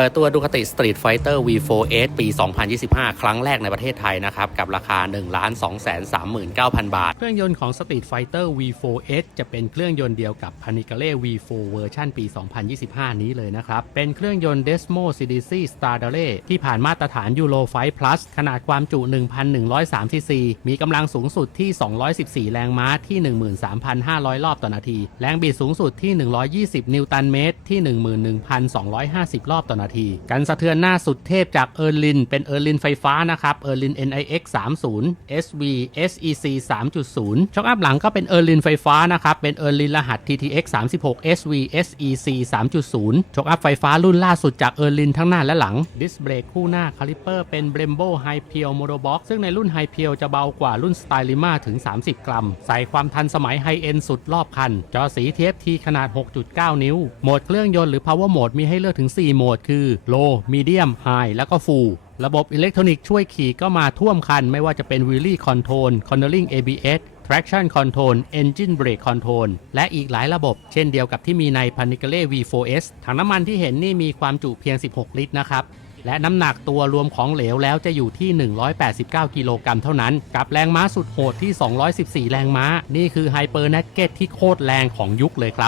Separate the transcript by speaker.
Speaker 1: เปิดตัวดูคติ Street Fighter V4S ปี 2025 ครั้งแรกในประเทศไทยนะครับ กับราคา 1 2 3 9 0 0 0 บาท เครื่องยนต์ของ Street Fighter V4S จะเป็นเครื่องยนต์เดียวกับ Panigale V4 เวอร์ชันปี 2025 นี้เลยนะครับ เป็นเครื่องยนต์ Desmo CDC Stradale ที่ผ่านมาตรฐาน Euro 5 Plus ขนาดความจุ 1,103ซีซีมีกำลังสูงสุดที่ 214 แรงม้าที่ 13,500 รอบต่อนาที แรงบิดสูงสุดที่ 120 นิวตันเมตรที่ 11,250 รอบต่อนาทีกันสะเทือนหน้าสุดเทพจากเออร์ลิน เป็นเออร์ลินไฟฟ้านะครับเออร์ลิน NIX 30 SV SEC 3.0 ช็อคอัพหลังก็เป็นเออร์ลินไฟฟ้านะครับ เป็นเออร์ลินรหัส TTX 36 SV SEC 3.0 ช็อคอัพไฟฟ้ารุ่นล่าสุดจากเออร์ลินทั้งหน้าและหลัง ดิสเบรกคู่หน้าคาลิเปอร์เป็น Brembo High p e e l Monobox ซึ่งในรุ่น High p e e l จะเบากว่ารุ่น Stylima ถึง 30 กรัม ใส่ความทันสมัยไฮเอ็นสุดรอบคัน จอสี TFT ขนาด 6.9 นิ้ว โหมดเครื่องยนต์หรือ Power Mode มีให้เลือกถึง 4 โหมด คือ Low Medium High แล้วก็ Full ระบบอิเล็กทรอนิกส์ช่วยขี่ก็มาท่วมคัน ไม่ว่าจะเป็น Wheelie Control Cornering ABS traction control engine brake control และอีกหลายระบบเช่นเดียวกับที่มีใน Panigale V4S ถังน้ำมันที่เห็นนี่มีความจุเพียง 16 ลิตรนะครับและน้ำหนักตัวรวมของเหลวแล้วจะอยู่ที่ 189 กิโลกรัมเท่านั้น กับแรงม้าสุดโหดที่ 214 แรงม้า นี่คือไฮเปอร์เน g เก็ตที่โคตรแรงของยุคเลยครับ